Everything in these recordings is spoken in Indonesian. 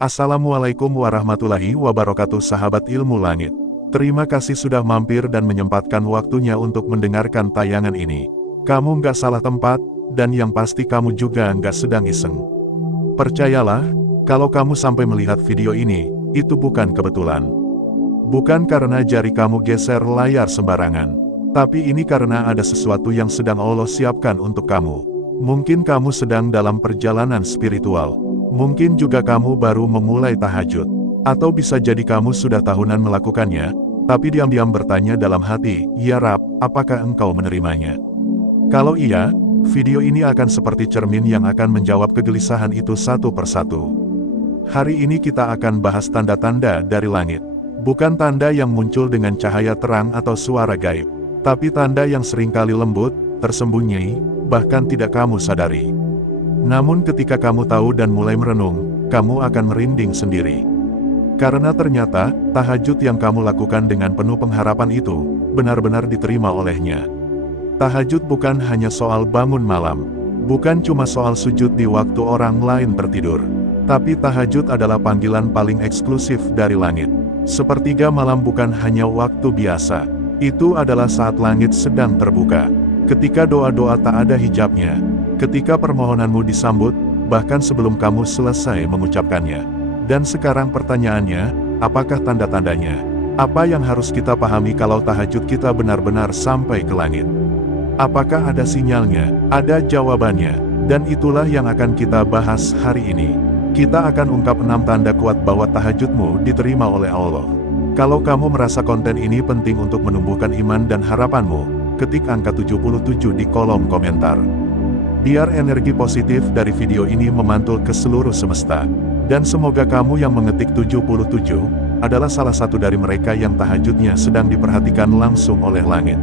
Assalamualaikum warahmatullahi wabarakatuh sahabat ilmu langit. Terima kasih sudah mampir dan menyempatkan waktunya untuk mendengarkan tayangan ini. Kamu nggak salah tempat, dan yang pasti kamu juga nggak sedang iseng. Percayalah, kalau kamu sampai melihat video ini, itu bukan kebetulan. Bukan karena jari kamu geser layar sembarangan. Tapi ini karena ada sesuatu yang sedang Allah siapkan untuk kamu. Mungkin kamu sedang dalam perjalanan spiritual. Mungkin juga kamu baru memulai tahajud. Atau bisa jadi kamu sudah tahunan melakukannya, tapi diam-diam bertanya dalam hati, "Ya Rab, apakah engkau menerimanya?" Kalau iya, video ini akan seperti cermin yang akan menjawab kegelisahan itu satu persatu. Hari ini kita akan bahas tanda-tanda dari langit. Bukan tanda yang muncul dengan cahaya terang atau suara gaib, tapi tanda yang seringkali lembut, tersembunyi, bahkan tidak kamu sadari. Namun ketika kamu tahu dan mulai merenung, kamu akan merinding sendiri. Karena ternyata, tahajud yang kamu lakukan dengan penuh pengharapan itu, benar-benar diterima olehnya. Tahajud bukan hanya soal bangun malam, bukan cuma soal sujud di waktu orang lain tertidur. Tapi tahajud adalah panggilan paling eksklusif dari langit. Sepertiga malam bukan hanya waktu biasa, itu adalah saat langit sedang terbuka. Ketika doa-doa tak ada hijabnya, ketika permohonanmu disambut, bahkan sebelum kamu selesai mengucapkannya. Dan sekarang pertanyaannya, apakah tanda-tandanya? Apa yang harus kita pahami kalau tahajud kita benar-benar sampai ke langit? Apakah ada sinyalnya? Ada jawabannya. Dan itulah yang akan kita bahas hari ini. Kita akan ungkap 6 tanda kuat bahwa tahajudmu diterima oleh Allah. Kalau kamu merasa konten ini penting untuk menumbuhkan iman dan harapanmu, ketik angka 77 di kolom komentar. Biar energi positif dari video ini memantul ke seluruh semesta. Dan semoga kamu yang mengetik 77, adalah salah satu dari mereka yang tahajudnya sedang diperhatikan langsung oleh langit.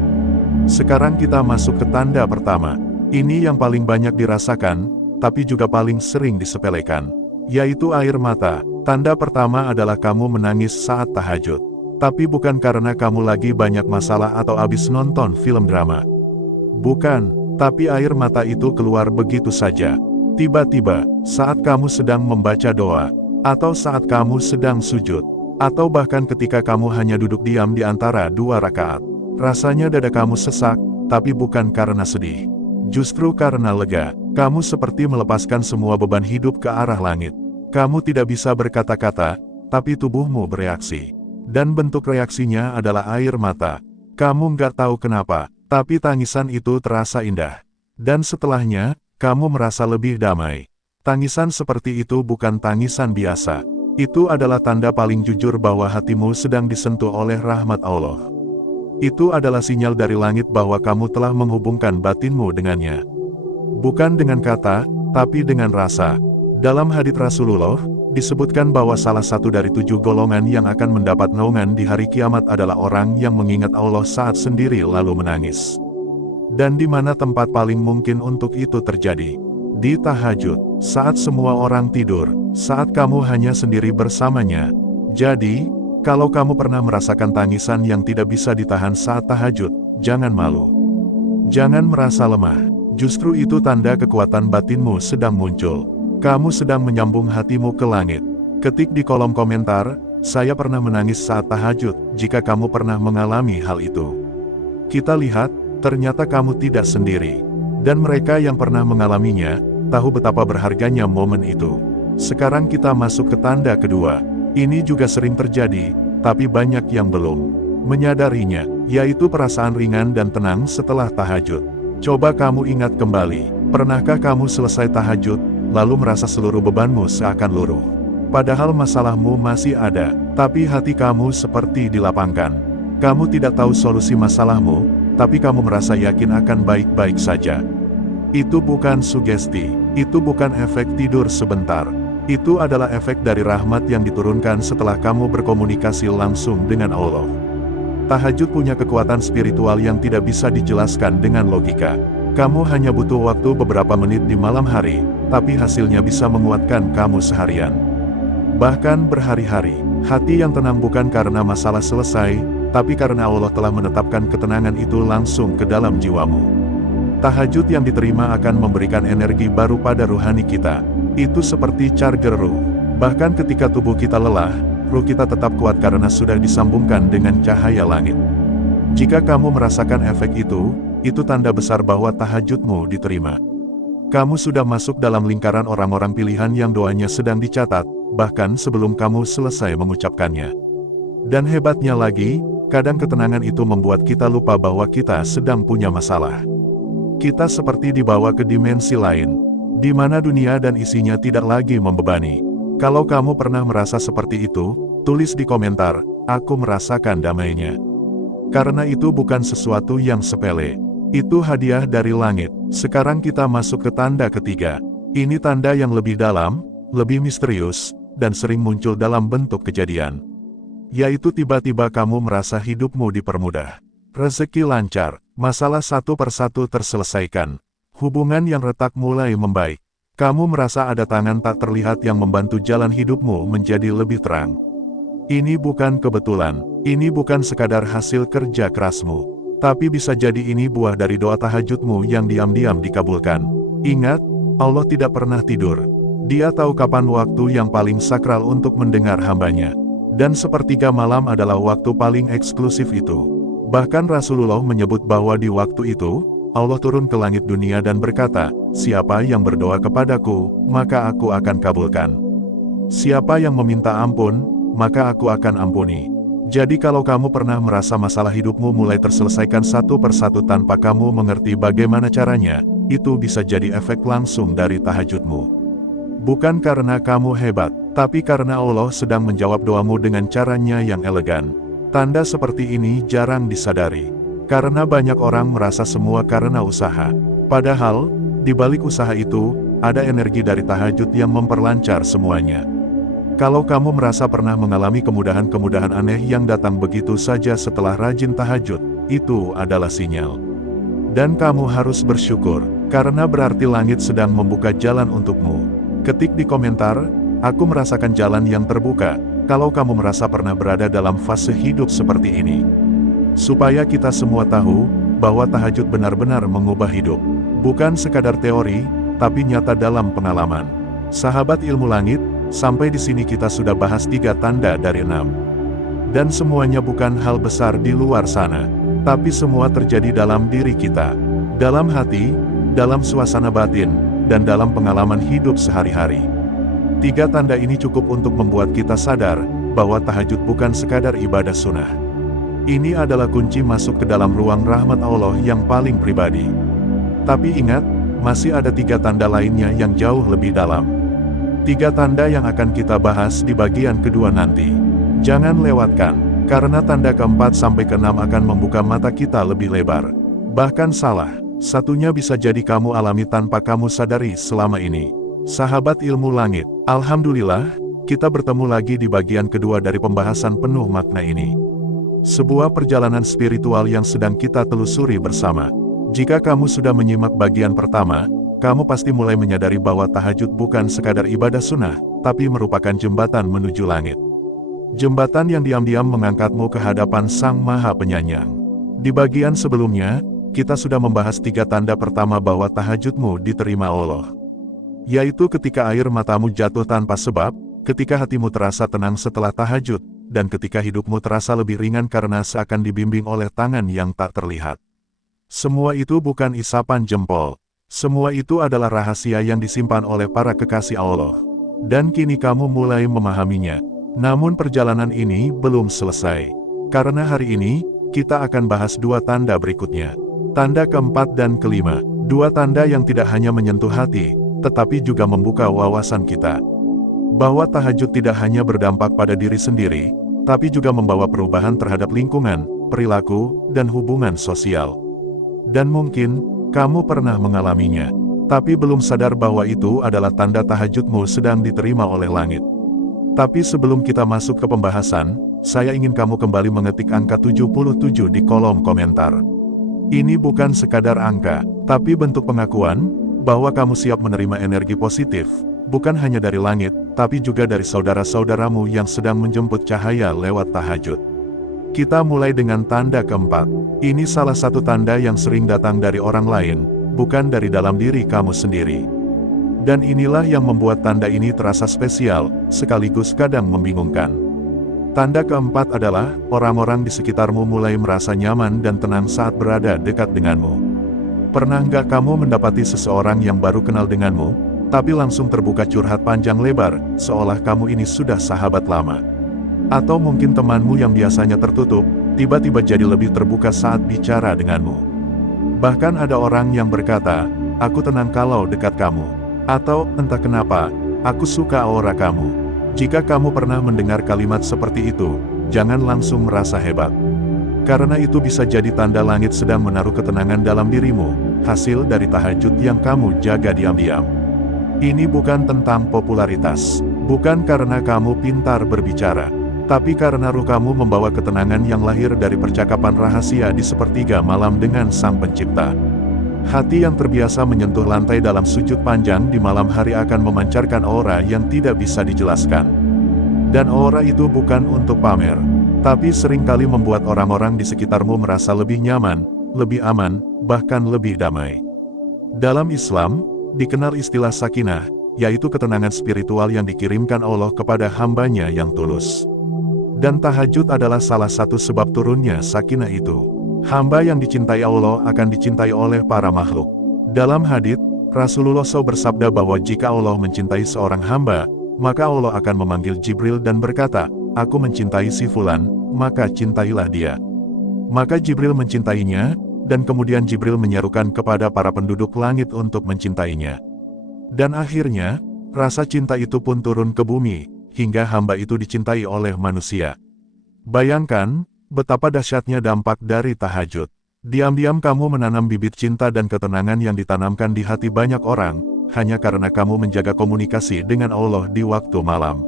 Sekarang kita masuk ke tanda pertama. Ini yang paling banyak dirasakan, tapi juga paling sering disepelekan. Yaitu air mata. Tanda pertama adalah kamu menangis saat tahajud. Tapi bukan karena kamu lagi banyak masalah atau habis nonton film drama. Bukan. Tapi air mata itu keluar begitu saja. Tiba-tiba, saat kamu sedang membaca doa, atau saat kamu sedang sujud, atau bahkan ketika kamu hanya duduk diam di antara 2 rakaat. Rasanya dada kamu sesak, tapi bukan karena sedih. Justru karena lega, kamu seperti melepaskan semua beban hidup ke arah langit. Kamu tidak bisa berkata-kata, tapi tubuhmu bereaksi. Dan bentuk reaksinya adalah air mata. Kamu nggak tahu kenapa, tapi tangisan itu terasa indah. Dan setelahnya, kamu merasa lebih damai. Tangisan seperti itu bukan tangisan biasa. Itu adalah tanda paling jujur bahwa hatimu sedang disentuh oleh rahmat Allah. Itu adalah sinyal dari langit bahwa kamu telah menghubungkan batinmu dengannya. Bukan dengan kata, tapi dengan rasa. Dalam hadits Rasulullah, disebutkan bahwa salah satu dari 7 golongan yang akan mendapat naungan di hari kiamat adalah orang yang mengingat Allah saat sendiri lalu menangis. Dan di mana tempat paling mungkin untuk itu terjadi? Di tahajud, saat semua orang tidur, saat kamu hanya sendiri bersamanya. Jadi, kalau kamu pernah merasakan tangisan yang tidak bisa ditahan saat tahajud, jangan malu. Jangan merasa lemah. Justru itu tanda kekuatan batinmu sedang muncul. Kamu sedang menyambung hatimu ke langit. Ketik di kolom komentar, "Saya pernah menangis saat tahajud," jika kamu pernah mengalami hal itu. Kita lihat, ternyata kamu tidak sendiri. Dan mereka yang pernah mengalaminya, tahu betapa berharganya momen itu. Sekarang kita masuk ke tanda kedua. Ini juga sering terjadi, tapi banyak yang belum menyadarinya, yaitu perasaan ringan dan tenang setelah tahajud. Coba kamu ingat kembali, pernahkah kamu selesai tahajud, lalu merasa seluruh bebanmu seakan luruh? Padahal masalahmu masih ada, tapi hati kamu seperti dilapangkan. Kamu tidak tahu solusi masalahmu, tapi kamu merasa yakin akan baik-baik saja. Itu bukan sugesti, itu bukan efek tidur sebentar. Itu adalah efek dari rahmat yang diturunkan setelah kamu berkomunikasi langsung dengan Allah. Tahajud punya kekuatan spiritual yang tidak bisa dijelaskan dengan logika. Kamu hanya butuh waktu beberapa menit di malam hari, tapi hasilnya bisa menguatkan kamu seharian. Bahkan berhari-hari. Hati yang tenang bukan karena masalah selesai, tapi karena Allah telah menetapkan ketenangan itu langsung ke dalam jiwamu. Tahajud yang diterima akan memberikan energi baru pada ruhani kita. Itu seperti charger ruh. Bahkan ketika tubuh kita lelah, ruh kita tetap kuat karena sudah disambungkan dengan cahaya langit. Jika kamu merasakan efek itu tanda besar bahwa tahajudmu diterima. Kamu sudah masuk dalam lingkaran orang-orang pilihan yang doanya sedang dicatat, bahkan sebelum kamu selesai mengucapkannya. Dan hebatnya lagi, kadang ketenangan itu membuat kita lupa bahwa kita sedang punya masalah. Kita seperti dibawa ke dimensi lain, di mana dunia dan isinya tidak lagi membebani. Kalau kamu pernah merasa seperti itu, tulis di komentar, "Aku merasakan damainya." Karena itu bukan sesuatu yang sepele. Itu hadiah dari langit. Sekarang kita masuk ke tanda ketiga. Ini tanda yang lebih dalam, lebih misterius, dan sering muncul dalam bentuk kejadian. Yaitu tiba-tiba kamu merasa hidupmu dipermudah. Rezeki lancar, masalah satu persatu terselesaikan. Hubungan yang retak mulai membaik. Kamu merasa ada tangan tak terlihat yang membantu jalan hidupmu menjadi lebih terang. Ini bukan kebetulan, ini bukan sekadar hasil kerja kerasmu. Tapi bisa jadi ini buah dari doa tahajudmu yang diam-diam dikabulkan. Ingat, Allah tidak pernah tidur. Dia tahu kapan waktu yang paling sakral untuk mendengar hambanya. Dan sepertiga malam adalah waktu paling eksklusif itu. Bahkan Rasulullah menyebut bahwa di waktu itu, Allah turun ke langit dunia dan berkata, "Siapa yang berdoa kepadaku, maka aku akan kabulkan. Siapa yang meminta ampun, maka aku akan ampuni." Jadi kalau kamu pernah merasa masalah hidupmu mulai terselesaikan satu persatu tanpa kamu mengerti bagaimana caranya, itu bisa jadi efek langsung dari tahajudmu. Bukan karena kamu hebat, tapi karena Allah sedang menjawab doamu dengan caranya yang elegan. Tanda seperti ini jarang disadari. Karena banyak orang merasa semua karena usaha. Padahal, di balik usaha itu, ada energi dari tahajud yang memperlancar semuanya. Kalau kamu merasa pernah mengalami kemudahan-kemudahan aneh yang datang begitu saja setelah rajin tahajud, itu adalah sinyal. Dan kamu harus bersyukur, karena berarti langit sedang membuka jalan untukmu. Ketik di komentar, "Aku merasakan jalan yang terbuka," kalau kamu merasa pernah berada dalam fase hidup seperti ini. Supaya kita semua tahu, bahwa tahajud benar-benar mengubah hidup. Bukan sekadar teori, tapi nyata dalam pengalaman. Sahabat ilmu langit, sampai di sini kita sudah bahas 3 tanda dari 6. Dan semuanya bukan hal besar di luar sana, tapi semua terjadi dalam diri kita, dalam hati, dalam suasana batin, dan dalam pengalaman hidup sehari-hari. 3 tanda ini cukup untuk membuat kita sadar, bahwa tahajud bukan sekadar ibadah sunnah. Ini adalah kunci masuk ke dalam ruang rahmat Allah yang paling pribadi. Tapi ingat, masih ada 3 tanda lainnya yang jauh lebih dalam. 3 tanda yang akan kita bahas di bagian kedua nanti. Jangan lewatkan, karena tanda keempat sampai ke-6 akan membuka mata kita lebih lebar. Bahkan salah satunya bisa jadi kamu alami tanpa kamu sadari selama ini. Sahabat ilmu langit, alhamdulillah, kita bertemu lagi di bagian kedua dari pembahasan penuh makna ini. Sebuah perjalanan spiritual yang sedang kita telusuri bersama. Jika kamu sudah menyimak bagian pertama, kamu pasti mulai menyadari bahwa tahajud bukan sekadar ibadah sunnah, tapi merupakan jembatan menuju langit. Jembatan yang diam-diam mengangkatmu ke hadapan Sang Maha Penyayang. Di bagian sebelumnya, kita sudah membahas 3 tanda pertama bahwa tahajudmu diterima Allah. Yaitu ketika air matamu jatuh tanpa sebab, ketika hatimu terasa tenang setelah tahajud, dan ketika hidupmu terasa lebih ringan karena seakan dibimbing oleh tangan yang tak terlihat. Semua itu bukan isapan jempol. Semua itu adalah rahasia yang disimpan oleh para kekasih Allah. Dan kini kamu mulai memahaminya. Namun perjalanan ini belum selesai. Karena hari ini, kita akan bahas 2 tanda berikutnya. Tanda keempat dan kelima. 2 tanda yang tidak hanya menyentuh hati, tetapi juga membuka wawasan kita. Bahwa tahajud tidak hanya berdampak pada diri sendiri, tapi juga membawa perubahan terhadap lingkungan, perilaku, dan hubungan sosial. Dan mungkin, kamu pernah mengalaminya, tapi belum sadar bahwa itu adalah tanda tahajudmu sedang diterima oleh langit. Tapi sebelum kita masuk ke pembahasan, saya ingin kamu kembali mengetik angka 77 di kolom komentar. Ini bukan sekadar angka, tapi bentuk pengakuan, bahwa kamu siap menerima energi positif, bukan hanya dari langit, tapi juga dari saudara-saudaramu yang sedang menjemput cahaya lewat tahajud. Kita mulai dengan tanda keempat. Ini salah satu tanda yang sering datang dari orang lain, bukan dari dalam diri kamu sendiri. Dan inilah yang membuat tanda ini terasa spesial, sekaligus kadang membingungkan. Tanda keempat adalah, orang-orang di sekitarmu mulai merasa nyaman dan tenang saat berada dekat denganmu. Pernah nggak kamu mendapati seseorang yang baru kenal denganmu, tapi langsung terbuka curhat panjang lebar, seolah kamu ini sudah sahabat lama? Atau mungkin temanmu yang biasanya tertutup, tiba-tiba jadi lebih terbuka saat bicara denganmu. Bahkan ada orang yang berkata, "Aku tenang kalau dekat kamu." Atau, "Entah kenapa, aku suka aura kamu." Jika kamu pernah mendengar kalimat seperti itu, jangan langsung merasa hebat. Karena itu bisa jadi tanda langit sedang menaruh ketenangan dalam dirimu, hasil dari tahajud yang kamu jaga diam-diam. Ini bukan tentang popularitas, bukan karena kamu pintar berbicara, tapi karena ruh kamu membawa ketenangan yang lahir dari percakapan rahasia di sepertiga malam dengan Sang Pencipta. Hati yang terbiasa menyentuh lantai dalam sujud panjang di malam hari akan memancarkan aura yang tidak bisa dijelaskan. Dan aura itu bukan untuk pamer, tapi seringkali membuat orang-orang di sekitarmu merasa lebih nyaman, lebih aman, bahkan lebih damai. Dalam Islam, dikenal istilah sakinah, yaitu ketenangan spiritual yang dikirimkan Allah kepada hambanya yang tulus. Dan tahajud adalah salah satu sebab turunnya sakinah itu. Hamba yang dicintai Allah akan dicintai oleh para makhluk. Dalam hadits, Rasulullah SAW bersabda bahwa jika Allah mencintai seorang hamba, maka Allah akan memanggil Jibril dan berkata, "Aku mencintai si Fulan, maka cintailah dia." Maka Jibril mencintainya, dan kemudian Jibril menyerukan kepada para penduduk langit untuk mencintainya. Dan akhirnya, rasa cinta itu pun turun ke bumi, hingga hamba itu dicintai oleh manusia. Bayangkan, betapa dahsyatnya dampak dari tahajud. Diam-diam kamu menanam bibit cinta dan ketenangan yang ditanamkan di hati banyak orang, hanya karena kamu menjaga komunikasi dengan Allah di waktu malam.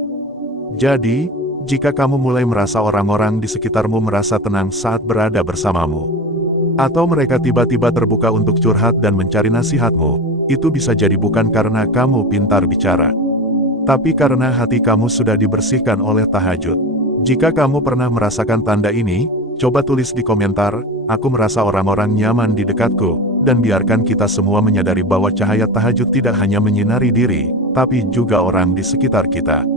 Jadi, jika kamu mulai merasa orang-orang di sekitarmu merasa tenang saat berada bersamamu, atau mereka tiba-tiba terbuka untuk curhat dan mencari nasihatmu, itu bisa jadi bukan karena kamu pintar bicara, tapi karena hati kamu sudah dibersihkan oleh tahajud. Jika kamu pernah merasakan tanda ini, coba tulis di komentar, "Aku merasa orang-orang nyaman di dekatku," dan biarkan kita semua menyadari bahwa cahaya tahajud tidak hanya menyinari diri, tapi juga orang di sekitar kita.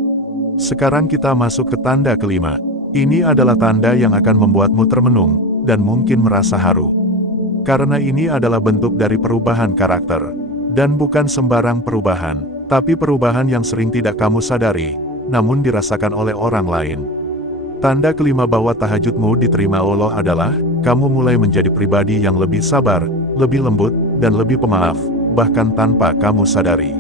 Sekarang kita masuk ke tanda kelima. Ini adalah tanda yang akan membuatmu termenung, dan mungkin merasa haru. Karena ini adalah bentuk dari perubahan karakter. Dan bukan sembarang perubahan, tapi perubahan yang sering tidak kamu sadari, namun dirasakan oleh orang lain. Tanda kelima bahwa tahajudmu diterima Allah adalah, kamu mulai menjadi pribadi yang lebih sabar, lebih lembut, dan lebih pemaaf, bahkan tanpa kamu sadari.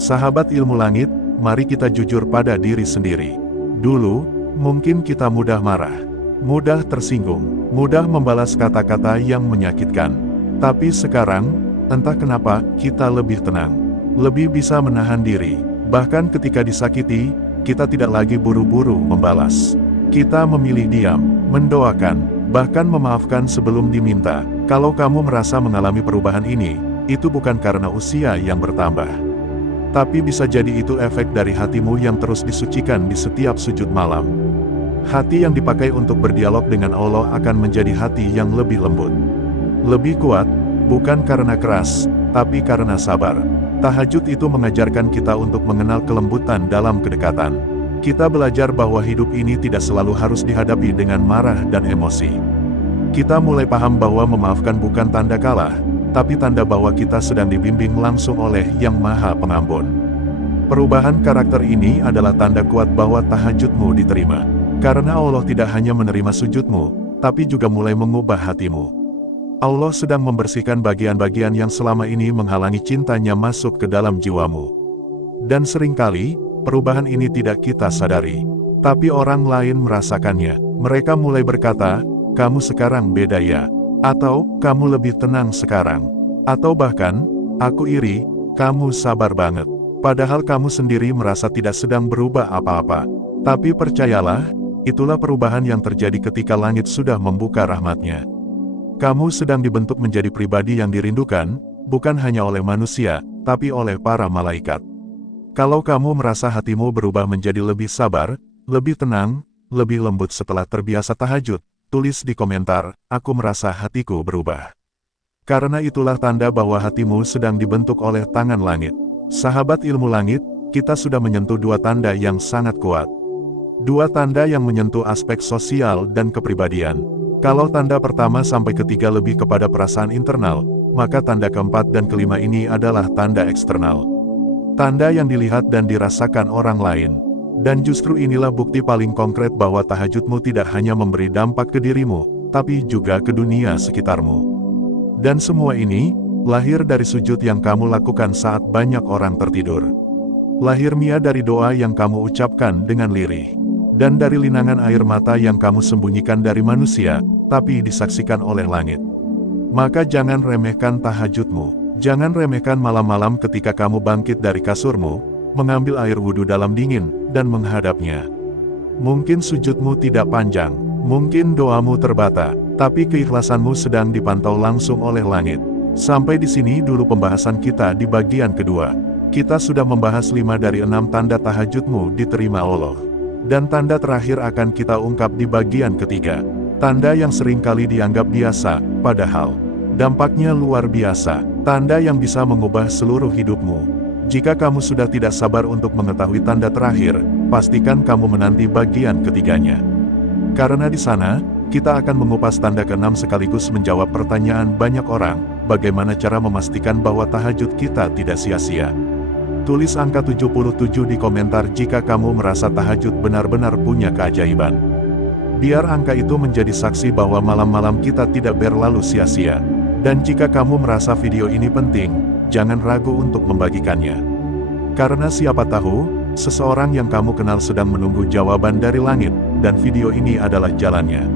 Sahabat ilmu langit, mari kita jujur pada diri sendiri. Dulu, mungkin kita mudah marah, mudah tersinggung, mudah membalas kata-kata yang menyakitkan. Tapi sekarang, entah kenapa, kita lebih tenang, lebih bisa menahan diri. Bahkan ketika disakiti, kita tidak lagi buru-buru membalas. Kita memilih diam, mendoakan, bahkan memaafkan sebelum diminta. Kalau kamu merasa mengalami perubahan ini, itu bukan karena usia yang bertambah. Tapi bisa jadi itu efek dari hatimu yang terus disucikan di setiap sujud malam. Hati yang dipakai untuk berdialog dengan Allah akan menjadi hati yang lebih lembut, lebih kuat, bukan karena keras, tapi karena sabar. Tahajud itu mengajarkan kita untuk mengenal kelembutan dalam kedekatan. Kita belajar bahwa hidup ini tidak selalu harus dihadapi dengan marah dan emosi. Kita mulai paham bahwa memaafkan bukan tanda kalah, tapi tanda bahwa kita sedang dibimbing langsung oleh Yang Maha Pengampun. Perubahan karakter ini adalah tanda kuat bahwa tahajudmu diterima. Karena Allah tidak hanya menerima sujudmu, tapi juga mulai mengubah hatimu. Allah sedang membersihkan bagian-bagian yang selama ini menghalangi cintanya masuk ke dalam jiwamu. Dan seringkali, perubahan ini tidak kita sadari, tapi orang lain merasakannya. Mereka mulai berkata, "Kamu sekarang beda ya," atau "Kamu lebih tenang sekarang," atau bahkan, "Aku iri, kamu sabar banget." Padahal kamu sendiri merasa tidak sedang berubah apa-apa. Tapi percayalah, itulah perubahan yang terjadi ketika langit sudah membuka rahmatnya. Kamu sedang dibentuk menjadi pribadi yang dirindukan, bukan hanya oleh manusia, tapi oleh para malaikat. Kalau kamu merasa hatimu berubah menjadi lebih sabar, lebih tenang, lebih lembut setelah terbiasa tahajud, tulis di komentar, "Aku merasa hatiku berubah." Karena itulah tanda bahwa hatimu sedang dibentuk oleh tangan langit. Sahabat ilmu langit, kita sudah menyentuh dua tanda yang sangat kuat. Dua tanda yang menyentuh aspek sosial dan kepribadian. Kalau tanda pertama sampai ketiga lebih kepada perasaan internal, maka tanda keempat dan kelima ini adalah tanda eksternal. Tanda yang dilihat dan dirasakan orang lain. Dan justru inilah bukti paling konkret bahwa tahajudmu tidak hanya memberi dampak ke dirimu, tapi juga ke dunia sekitarmu. Dan semua ini, lahir dari sujud yang kamu lakukan saat banyak orang tertidur. Lahirnya dari doa yang kamu ucapkan dengan lirih. Dan dari linangan air mata yang kamu sembunyikan dari manusia, tapi disaksikan oleh langit. Maka jangan remehkan tahajudmu. Jangan remehkan malam-malam ketika kamu bangkit dari kasurmu, mengambil air wudhu dalam dingin, dan menghadapnya. Mungkin sujudmu tidak panjang, mungkin doamu terbata, tapi keikhlasanmu sedang dipantau langsung oleh langit. Sampai di sini dulu pembahasan kita di bagian kedua. Kita sudah membahas 5 dari 6 tanda tahajudmu diterima Allah. Dan tanda terakhir akan kita ungkap di bagian ketiga. Tanda yang seringkali dianggap biasa, padahal dampaknya luar biasa. Tanda yang bisa mengubah seluruh hidupmu. Jika kamu sudah tidak sabar untuk mengetahui tanda terakhir, pastikan kamu menanti bagian ketiganya. Karena di sana, kita akan mengupas tanda ke-6 sekaligus menjawab pertanyaan banyak orang, bagaimana cara memastikan bahwa tahajud kita tidak sia-sia. Tulis angka 77 di komentar jika kamu merasa tahajud benar-benar punya keajaiban. Biar angka itu menjadi saksi bahwa malam-malam kita tidak berlalu sia-sia. Dan jika kamu merasa video ini penting, jangan ragu untuk membagikannya. Karena siapa tahu, seseorang yang kamu kenal sedang menunggu jawaban dari langit, dan video ini adalah jalannya.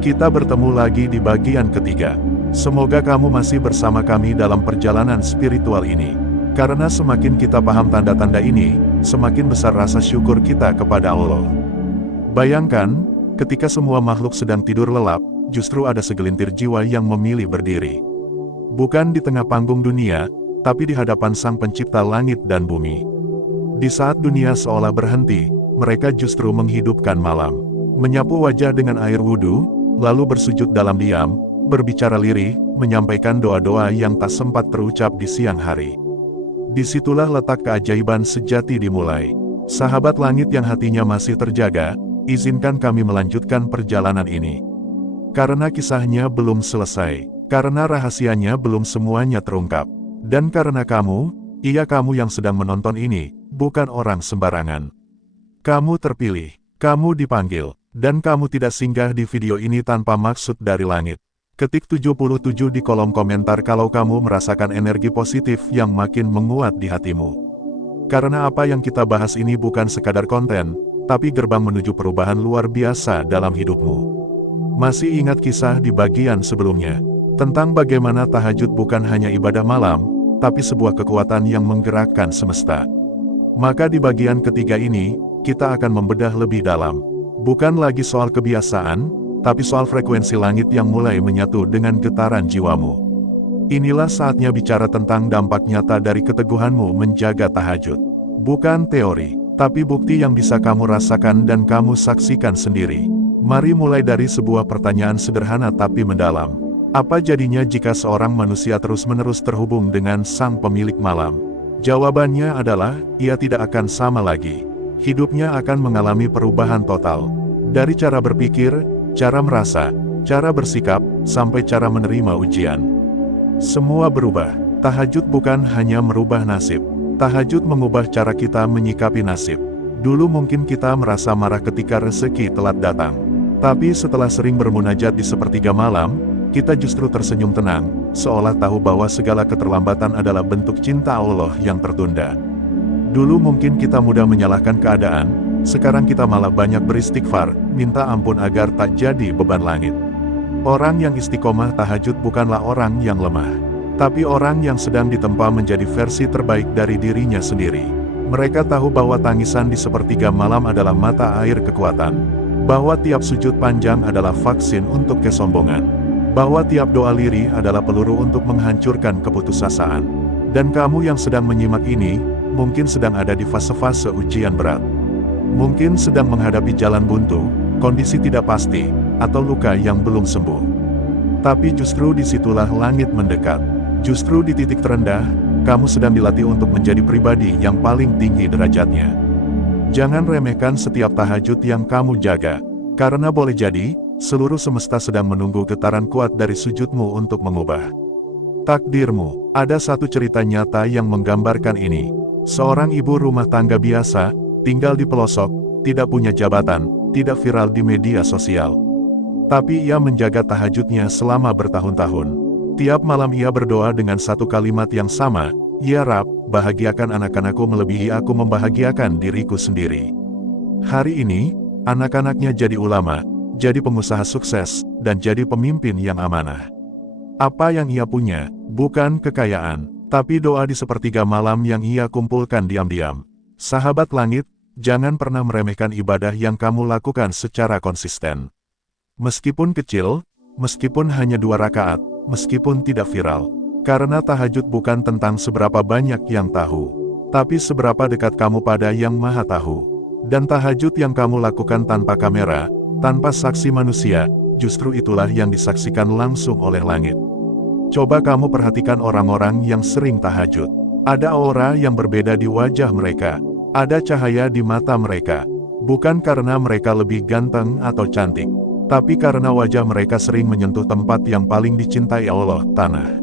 Kita bertemu lagi di bagian ketiga. Semoga kamu masih bersama kami dalam perjalanan spiritual ini. Karena semakin kita paham tanda-tanda ini, semakin besar rasa syukur kita kepada Allah. Bayangkan, ketika semua makhluk sedang tidur lelap, justru ada segelintir jiwa yang memilih berdiri. Bukan di tengah panggung dunia, tapi di hadapan Sang Pencipta langit dan bumi. Di saat dunia seolah berhenti, mereka justru menghidupkan malam. Menyapu wajah dengan air wudhu, lalu bersujud dalam diam, berbicara lirih, menyampaikan doa-doa yang tak sempat terucap di siang hari. Disitulah letak keajaiban sejati dimulai. Sahabat langit yang hatinya masih terjaga, izinkan kami melanjutkan perjalanan ini. Karena kisahnya belum selesai, karena rahasianya belum semuanya terungkap. Dan karena kamu, iya kamu yang sedang menonton ini, bukan orang sembarangan. Kamu terpilih, kamu dipanggil, dan kamu tidak singgah di video ini tanpa maksud dari langit. Ketik 77 di kolom komentar kalau kamu merasakan energi positif yang makin menguat di hatimu. Karena apa yang kita bahas ini bukan sekadar konten, tapi gerbang menuju perubahan luar biasa dalam hidupmu. Masih ingat kisah di bagian sebelumnya, tentang bagaimana tahajud bukan hanya ibadah malam, tapi sebuah kekuatan yang menggerakkan semesta. Maka di bagian ketiga ini, kita akan membedah lebih dalam. Bukan lagi soal kebiasaan, tapi soal frekuensi langit yang mulai menyatu dengan getaran jiwamu. Inilah saatnya bicara tentang dampak nyata dari keteguhanmu menjaga tahajud. Bukan teori, tapi bukti yang bisa kamu rasakan dan kamu saksikan sendiri. Mari mulai dari sebuah pertanyaan sederhana tapi mendalam. Apa jadinya jika seorang manusia terus-menerus terhubung dengan Sang Pemilik Malam? Jawabannya adalah, ia tidak akan sama lagi. Hidupnya akan mengalami perubahan total. Dari cara berpikir, cara merasa, cara bersikap, sampai cara menerima ujian. Semua berubah. Tahajud bukan hanya merubah nasib. Tahajud mengubah cara kita menyikapi nasib. Dulu mungkin kita merasa marah ketika rezeki telat datang. Tapi setelah sering bermunajat di sepertiga malam, kita justru tersenyum tenang, seolah tahu bahwa segala keterlambatan adalah bentuk cinta Allah yang tertunda. Dulu mungkin kita mudah menyalahkan keadaan, sekarang kita malah banyak beristighfar, minta ampun agar tak jadi beban langit. Orang yang istiqomah tahajud bukanlah orang yang lemah, tapi orang yang sedang ditempa menjadi versi terbaik dari dirinya sendiri. Mereka tahu bahwa tangisan di sepertiga malam adalah mata air kekuatan, bahwa tiap sujud panjang adalah vaksin untuk kesombongan, bahwa tiap doa lirih adalah peluru untuk menghancurkan keputusasaan. Dan kamu yang sedang menyimak ini, mungkin sedang ada di fase-fase ujian berat. Mungkin sedang menghadapi jalan buntu, kondisi tidak pasti, atau luka yang belum sembuh. Tapi justru disitulah langit mendekat. Justru di titik terendah, kamu sedang dilatih untuk menjadi pribadi yang paling tinggi derajatnya. Jangan remehkan setiap tahajud yang kamu jaga, karena boleh jadi, seluruh semesta sedang menunggu getaran kuat dari sujudmu untuk mengubah takdirmu. Ada satu cerita nyata yang menggambarkan ini. Seorang ibu rumah tangga biasa, tinggal di pelosok, tidak punya jabatan, tidak viral di media sosial. Tapi ia menjaga tahajudnya selama bertahun-tahun. Tiap malam ia berdoa dengan satu kalimat yang sama, "Ya Rab, bahagiakan anak-anakku melebihi aku membahagiakan diriku sendiri." Hari ini, anak-anaknya jadi ulama, jadi pengusaha sukses, dan jadi pemimpin yang amanah. Apa yang ia punya, bukan kekayaan, tapi doa di sepertiga malam yang ia kumpulkan diam-diam. Sahabat langit, jangan pernah meremehkan ibadah yang kamu lakukan secara konsisten. Meskipun kecil, meskipun hanya 2 rakaat, meskipun tidak viral. Karena tahajud bukan tentang seberapa banyak yang tahu, tapi seberapa dekat kamu pada yang Maha Tahu. Dan tahajud yang kamu lakukan tanpa kamera, tanpa saksi manusia, justru itulah yang disaksikan langsung oleh langit. Coba kamu perhatikan orang-orang yang sering tahajud. Ada aura yang berbeda di wajah mereka. Ada cahaya di mata mereka. Bukan karena mereka lebih ganteng atau cantik, tapi karena wajah mereka sering menyentuh tempat yang paling dicintai Allah, tanah.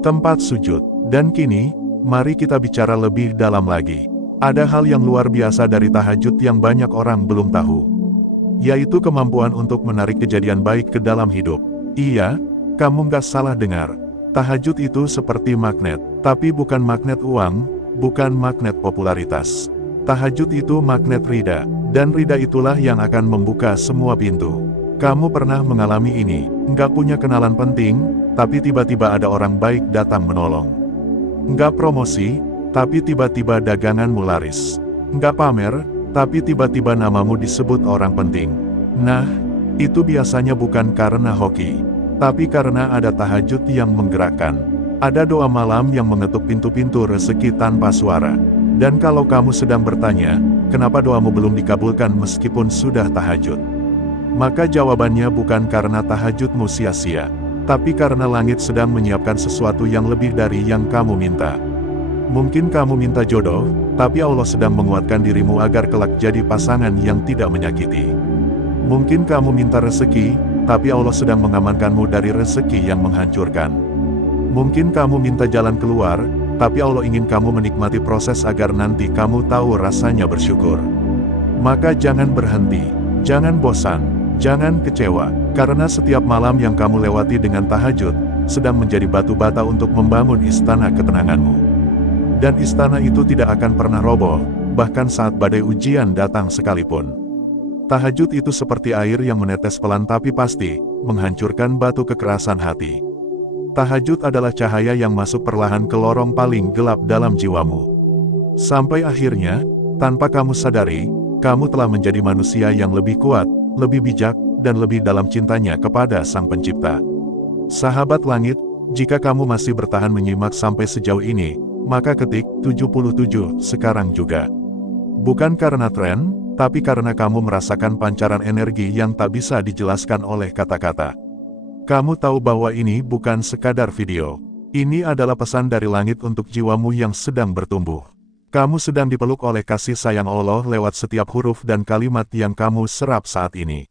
Tempat sujud. Dan kini, mari kita bicara lebih dalam lagi. Ada hal yang luar biasa dari tahajud yang banyak orang belum tahu, yaitu kemampuan untuk menarik kejadian baik ke dalam hidup. Iya, kamu nggak salah dengar. Tahajud itu seperti magnet, tapi bukan magnet uang, bukan magnet popularitas. Tahajud itu magnet ridha, dan ridha itulah yang akan membuka semua pintu. Kamu pernah mengalami ini, nggak punya kenalan penting, tapi tiba-tiba ada orang baik datang menolong. Nggak promosi, tapi tiba-tiba daganganmu laris. Nggak pamer, tapi tiba-tiba namamu disebut orang penting. Nah, itu biasanya bukan karena hoki, tapi karena ada tahajud yang menggerakkan. Ada doa malam yang mengetuk pintu-pintu rezeki tanpa suara. Dan kalau kamu sedang bertanya, kenapa doamu belum dikabulkan meskipun sudah tahajud? Maka jawabannya bukan karena tahajudmu sia-sia, tapi karena langit sedang menyiapkan sesuatu yang lebih dari yang kamu minta. Mungkin kamu minta jodoh, tapi Allah sedang menguatkan dirimu agar kelak jadi pasangan yang tidak menyakiti. Mungkin kamu minta rezeki, tapi Allah sedang mengamankanmu dari rezeki yang menghancurkan. Mungkin kamu minta jalan keluar, tapi Allah ingin kamu menikmati proses agar nanti kamu tahu rasanya bersyukur. Maka jangan berhenti, jangan bosan, jangan kecewa, karena setiap malam yang kamu lewati dengan tahajud, sedang menjadi batu bata untuk membangun istana ketenanganmu. Dan istana itu tidak akan pernah roboh, bahkan saat badai ujian datang sekalipun. Tahajud itu seperti air yang menetes pelan tapi pasti, menghancurkan batu kekerasan hati. Tahajud adalah cahaya yang masuk perlahan ke lorong paling gelap dalam jiwamu. Sampai akhirnya, tanpa kamu sadari, kamu telah menjadi manusia yang lebih kuat, lebih bijak, dan lebih dalam cintanya kepada Sang Pencipta. Sahabat langit, jika kamu masih bertahan menyimak sampai sejauh ini, maka ketik 77 sekarang juga. Bukan karena tren, tapi karena kamu merasakan pancaran energi yang tak bisa dijelaskan oleh kata-kata. Kamu tahu bahwa ini bukan sekadar video. Ini adalah pesan dari langit untuk jiwamu yang sedang bertumbuh. Kamu sedang dipeluk oleh kasih sayang Allah lewat setiap huruf dan kalimat yang kamu serap saat ini.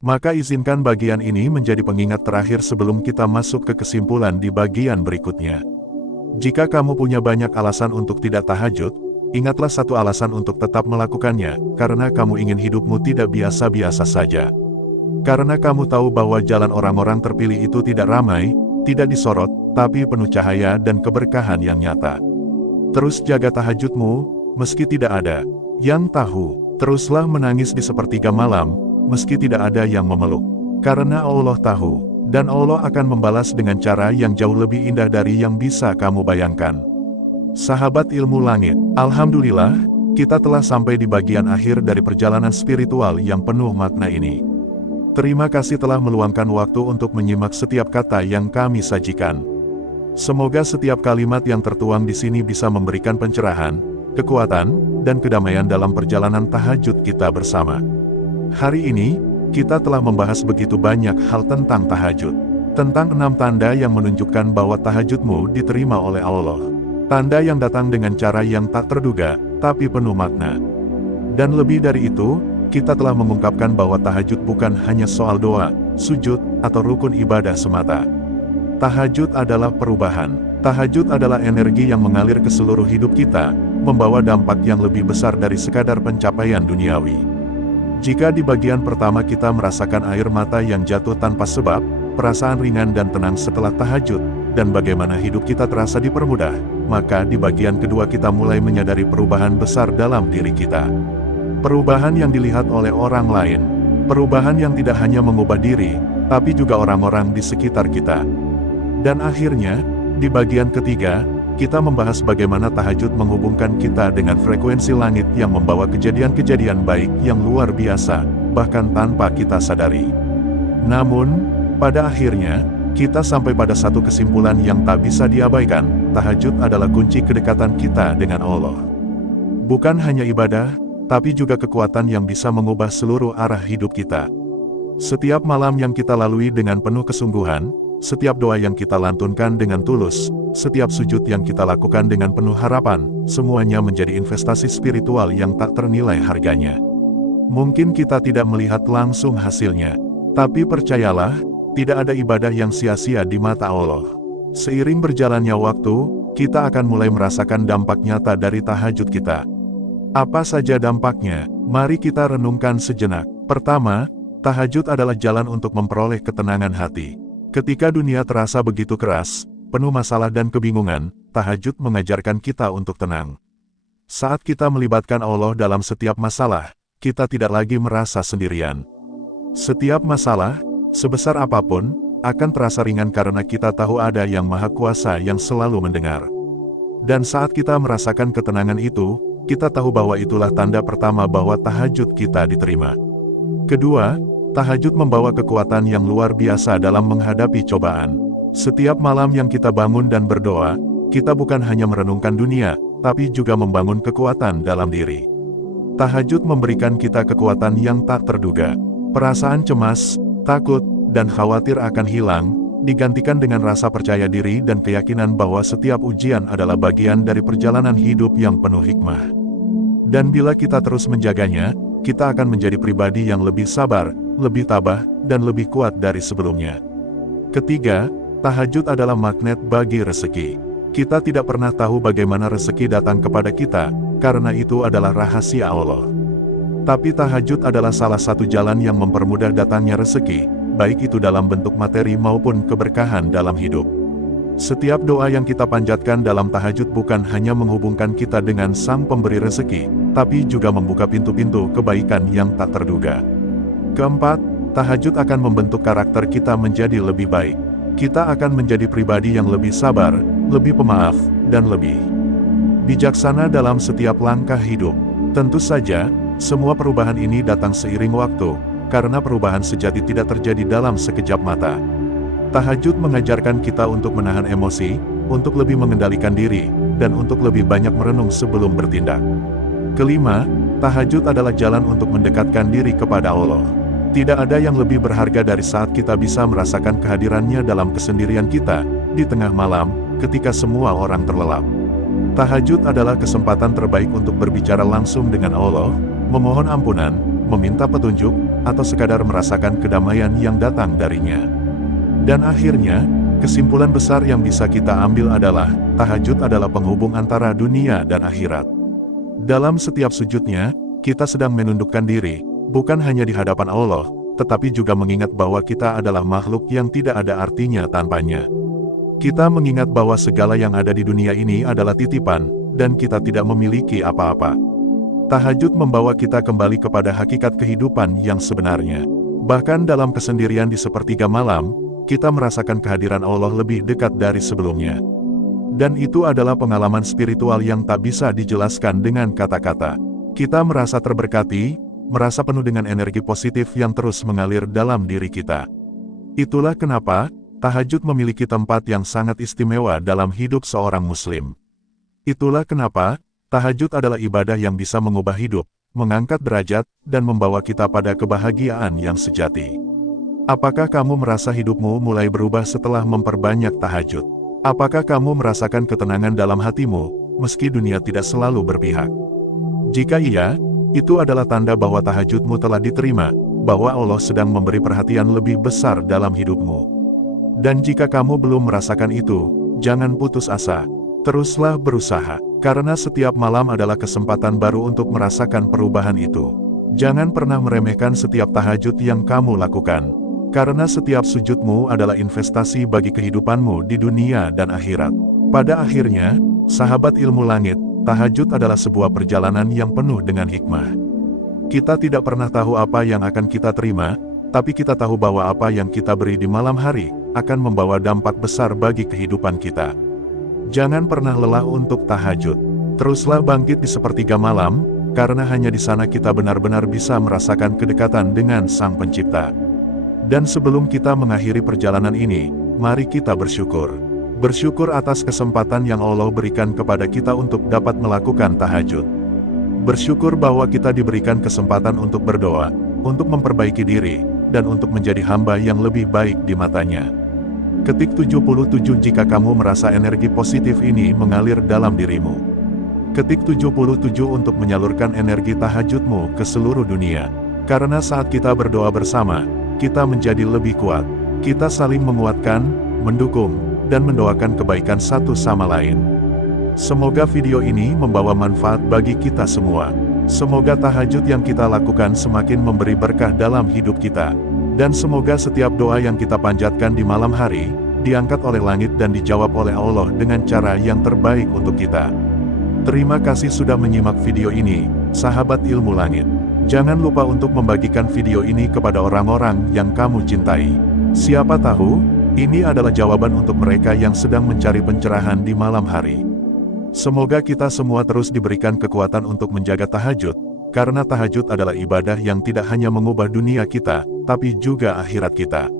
Maka izinkan bagian ini menjadi pengingat terakhir sebelum kita masuk ke kesimpulan di bagian berikutnya. Jika kamu punya banyak alasan untuk tidak tahajud, ingatlah satu alasan untuk tetap melakukannya, karena kamu ingin hidupmu tidak biasa-biasa saja. Karena kamu tahu bahwa jalan orang-orang terpilih itu tidak ramai, tidak disorot, tapi penuh cahaya dan keberkahan yang nyata. Terus jaga tahajudmu, meski tidak ada yang tahu. Teruslah menangis di sepertiga malam, meski tidak ada yang memeluk. Karena Allah tahu, dan Allah akan membalas dengan cara yang jauh lebih indah dari yang bisa kamu bayangkan. Sahabat ilmu langit, alhamdulillah, kita telah sampai di bagian akhir dari perjalanan spiritual yang penuh makna ini. Terima kasih telah meluangkan waktu untuk menyimak setiap kata yang kami sajikan. Semoga setiap kalimat yang tertuang di sini bisa memberikan pencerahan, kekuatan, dan kedamaian dalam perjalanan tahajud kita bersama. Hari ini, kita telah membahas begitu banyak hal tentang tahajud. Tentang 6 tanda yang menunjukkan bahwa tahajudmu diterima oleh Allah. Tanda yang datang dengan cara yang tak terduga, tapi penuh makna. Dan lebih dari itu, kita telah mengungkapkan bahwa tahajud bukan hanya soal doa, sujud, atau rukun ibadah semata. Tahajud adalah perubahan. Tahajud adalah energi yang mengalir ke seluruh hidup kita, membawa dampak yang lebih besar dari sekadar pencapaian duniawi. Jika di bagian pertama kita merasakan air mata yang jatuh tanpa sebab, perasaan ringan dan tenang setelah tahajud, dan bagaimana hidup kita terasa dipermudah, maka di bagian kedua kita mulai menyadari perubahan besar dalam diri kita. Perubahan yang dilihat oleh orang lain. Perubahan yang tidak hanya mengubah diri, tapi juga orang-orang di sekitar kita. Dan akhirnya, di bagian ketiga, kita membahas bagaimana tahajud menghubungkan kita dengan frekuensi langit yang membawa kejadian-kejadian baik yang luar biasa, bahkan tanpa kita sadari. Namun, pada akhirnya, kita sampai pada satu kesimpulan yang tak bisa diabaikan, tahajud adalah kunci kedekatan kita dengan Allah. Bukan hanya ibadah, tapi juga kekuatan yang bisa mengubah seluruh arah hidup kita. Setiap malam yang kita lalui dengan penuh kesungguhan, setiap doa yang kita lantunkan dengan tulus, setiap sujud yang kita lakukan dengan penuh harapan, semuanya menjadi investasi spiritual yang tak ternilai harganya. Mungkin kita tidak melihat langsung hasilnya, tapi percayalah, tidak ada ibadah yang sia-sia di mata Allah. Seiring berjalannya waktu, kita akan mulai merasakan dampak nyata dari tahajud kita. Apa saja dampaknya? Mari kita renungkan sejenak. Pertama, tahajud adalah jalan untuk memperoleh ketenangan hati. Ketika dunia terasa begitu keras, penuh masalah dan kebingungan, tahajud mengajarkan kita untuk tenang. Saat kita melibatkan Allah dalam setiap masalah, kita tidak lagi merasa sendirian. Setiap masalah, sebesar apapun, akan terasa ringan karena kita tahu ada Yang Maha Kuasa yang selalu mendengar. Dan saat kita merasakan ketenangan itu, kita tahu bahwa itulah tanda pertama bahwa tahajud kita diterima. Kedua, tahajud membawa kekuatan yang luar biasa dalam menghadapi cobaan. Setiap malam yang kita bangun dan berdoa, kita bukan hanya merenungkan dunia, tapi juga membangun kekuatan dalam diri. Tahajud memberikan kita kekuatan yang tak terduga. Perasaan cemas, takut, dan khawatir akan hilang, digantikan dengan rasa percaya diri dan keyakinan bahwa setiap ujian adalah bagian dari perjalanan hidup yang penuh hikmah. Dan bila kita terus menjaganya, kita akan menjadi pribadi yang lebih sabar, lebih tabah, dan lebih kuat dari sebelumnya. Ketiga, tahajud adalah magnet bagi rezeki. Kita tidak pernah tahu bagaimana rezeki datang kepada kita, karena itu adalah rahasia Allah. Tapi tahajud adalah salah satu jalan yang mempermudah datangnya rezeki, baik itu dalam bentuk materi maupun keberkahan dalam hidup. Setiap doa yang kita panjatkan dalam tahajud bukan hanya menghubungkan kita dengan Sang Pemberi rezeki, tapi juga membuka pintu-pintu kebaikan yang tak terduga. Keempat, tahajud akan membentuk karakter kita menjadi lebih baik. Kita akan menjadi pribadi yang lebih sabar, lebih pemaaf, dan lebih bijaksana dalam setiap langkah hidup. Tentu saja, semua perubahan ini datang seiring waktu, karena perubahan sejati tidak terjadi dalam sekejap mata. Tahajud mengajarkan kita untuk menahan emosi, untuk lebih mengendalikan diri, dan untuk lebih banyak merenung sebelum bertindak. Kelima, tahajud adalah jalan untuk mendekatkan diri kepada Allah. Tidak ada yang lebih berharga dari saat kita bisa merasakan kehadirannya dalam kesendirian kita, di tengah malam, ketika semua orang terlelap. Tahajud adalah kesempatan terbaik untuk berbicara langsung dengan Allah, memohon ampunan, meminta petunjuk, atau sekadar merasakan kedamaian yang datang darinya. Dan akhirnya, kesimpulan besar yang bisa kita ambil adalah, tahajud adalah penghubung antara dunia dan akhirat. Dalam setiap sujudnya, kita sedang menundukkan diri, bukan hanya di hadapan Allah, tetapi juga mengingat bahwa kita adalah makhluk yang tidak ada artinya tanpanya. Kita mengingat bahwa segala yang ada di dunia ini adalah titipan, dan kita tidak memiliki apa-apa. Tahajud membawa kita kembali kepada hakikat kehidupan yang sebenarnya. Bahkan dalam kesendirian di sepertiga malam, kita merasakan kehadiran Allah lebih dekat dari sebelumnya. Dan itu adalah pengalaman spiritual yang tak bisa dijelaskan dengan kata-kata. Kita merasa terberkati, merasa penuh dengan energi positif yang terus mengalir dalam diri kita. Itulah kenapa, tahajud memiliki tempat yang sangat istimewa dalam hidup seorang Muslim. Itulah kenapa, tahajud adalah ibadah yang bisa mengubah hidup, mengangkat derajat, dan membawa kita pada kebahagiaan yang sejati. Apakah kamu merasa hidupmu mulai berubah setelah memperbanyak tahajud? Apakah kamu merasakan ketenangan dalam hatimu, meski dunia tidak selalu berpihak? Jika iya, itu adalah tanda bahwa tahajudmu telah diterima, bahwa Allah sedang memberi perhatian lebih besar dalam hidupmu. Dan jika kamu belum merasakan itu, jangan putus asa. Teruslah berusaha, karena setiap malam adalah kesempatan baru untuk merasakan perubahan itu. Jangan pernah meremehkan setiap tahajud yang kamu lakukan, karena setiap sujudmu adalah investasi bagi kehidupanmu di dunia dan akhirat. Pada akhirnya, sahabat ilmu langit, tahajud adalah sebuah perjalanan yang penuh dengan hikmah. Kita tidak pernah tahu apa yang akan kita terima, tapi kita tahu bahwa apa yang kita beri di malam hari akan membawa dampak besar bagi kehidupan kita. Jangan pernah lelah untuk tahajud. Teruslah bangkit di sepertiga malam, karena hanya di sana kita benar-benar bisa merasakan kedekatan dengan Sang Pencipta. Dan sebelum kita mengakhiri perjalanan ini, mari kita bersyukur. Bersyukur atas kesempatan yang Allah berikan kepada kita untuk dapat melakukan tahajud. Bersyukur bahwa kita diberikan kesempatan untuk berdoa, untuk memperbaiki diri, dan untuk menjadi hamba yang lebih baik di matanya. Ketik 77 jika kamu merasa energi positif ini mengalir dalam dirimu. Ketik 77 untuk menyalurkan energi tahajudmu ke seluruh dunia. Karena saat kita berdoa bersama, kita menjadi lebih kuat. Kita saling menguatkan, mendukung, dan mendoakan kebaikan satu sama lain. Semoga video ini membawa manfaat bagi kita semua. Semoga tahajud yang kita lakukan semakin memberi berkah dalam hidup kita. Dan semoga setiap doa yang kita panjatkan di malam hari, diangkat oleh langit dan dijawab oleh Allah dengan cara yang terbaik untuk kita. Terima kasih sudah menyimak video ini, sahabat ilmu langit. Jangan lupa untuk membagikan video ini kepada orang-orang yang kamu cintai. Siapa tahu, ini adalah jawaban untuk mereka yang sedang mencari pencerahan di malam hari. Semoga kita semua terus diberikan kekuatan untuk menjaga tahajud, karena tahajud adalah ibadah yang tidak hanya mengubah dunia kita, tapi juga akhirat kita.